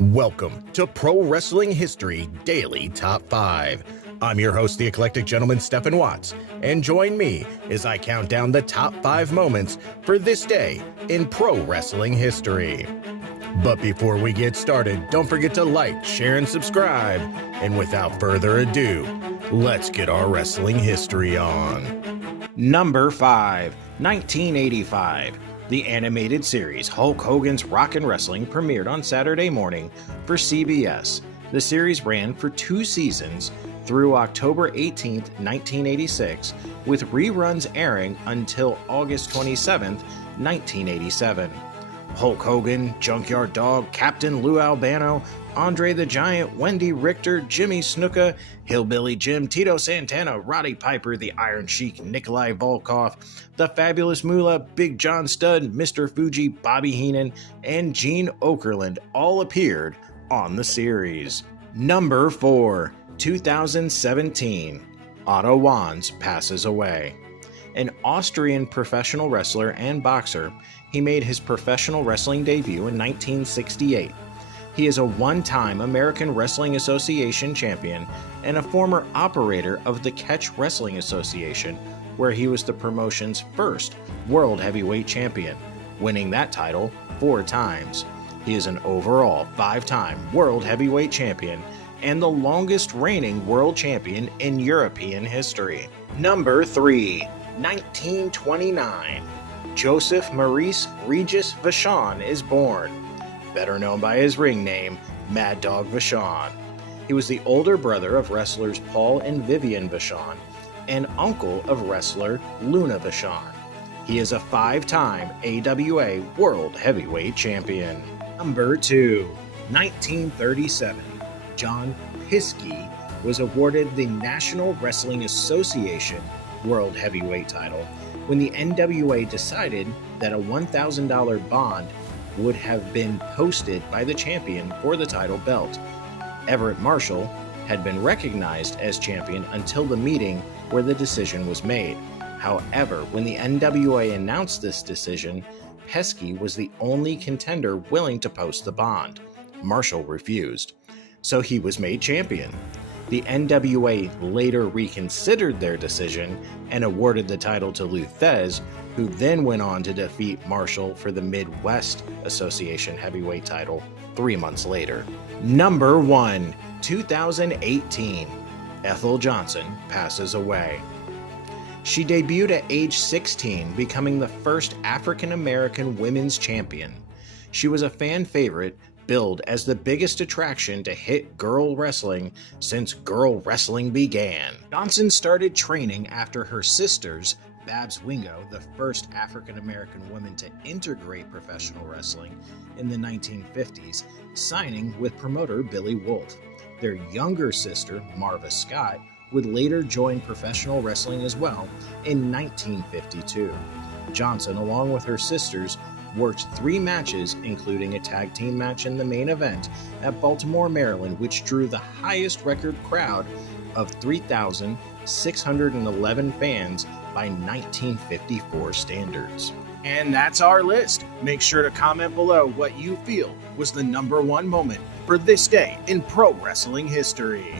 Welcome to Pro Wrestling History Daily Top 5. I'm your host, the eclectic gentleman, Stephen Watts, and join me as I count down the top 5 moments for this day in pro wrestling history. But before we get started, don't forget to like, share, and subscribe. And without further ado, let's get our wrestling history on. Number 5, 1985. The animated series Hulk Hogan's Rockin' Wrestling premiered on Saturday morning for CBS. The series ran for 2 seasons through October 18, 1986, with reruns airing until August 27, 1987. Hulk Hogan, Junkyard Dog, Captain Lou Albano, Andre the Giant, Wendy Richter, Jimmy Snuka, Hillbilly Jim, Tito Santana, Roddy Piper, the Iron Sheik, Nikolai Volkov, the Fabulous Moolah, Big John Studd, Mr. Fuji, Bobby Heenan, and Gene Okerlund all appeared on the series. Number 4, 2017. Otto Wanz passes away. An Austrian professional wrestler and boxer, he made his professional wrestling debut in 1968. He is a one-time American Wrestling Association champion and a former operator of the Catch Wrestling Association, where he was the promotion's first World Heavyweight Champion, winning that title 4 times. He is an overall 5-time World Heavyweight Champion and the longest reigning World Champion in European history. Number 3, 1929. Joseph Maurice Regis Vachon is born, better known by his ring name, Mad Dog Vachon. He was the older brother of wrestlers Paul and Vivian Vachon and uncle of wrestler Luna Vachon. He is a 5-time AWA World Heavyweight Champion. Number 2, 1937. John Piskey was awarded the National Wrestling Association World Heavyweight title when the NWA decided that a $1,000 bond would have been posted by the champion for the title belt. Everett Marshall had been recognized as champion until the meeting where the decision was made. However, when the NWA announced this decision, Piskey was the only contender willing to post the bond. Marshall refused, so he was made champion. The NWA later reconsidered their decision and awarded the title to Lou Thesz, who then went on to defeat Marshall for the Midwest Association Heavyweight title 3 months later. Number 1, 2018. Ethel Johnson passes away. She debuted at age 16, becoming the first African-American women's champion. She was a fan favorite, billed as the biggest attraction to hit girl wrestling since girl wrestling began. Johnson started training after her sisters, Babs Wingo, the first African-American woman to integrate professional wrestling in the 1950s, signing with promoter Billy Wolf. Their younger sister, Marva Scott, would later join professional wrestling as well in 1952. Johnson, along with her sisters, worked 3 matches, including a tag team match in the main event at Baltimore, Maryland, which drew the highest record crowd of 3,611 fans by 1954 standards. And that's our list. Make sure to comment below what you feel was the number 1 moment for this day in pro wrestling history.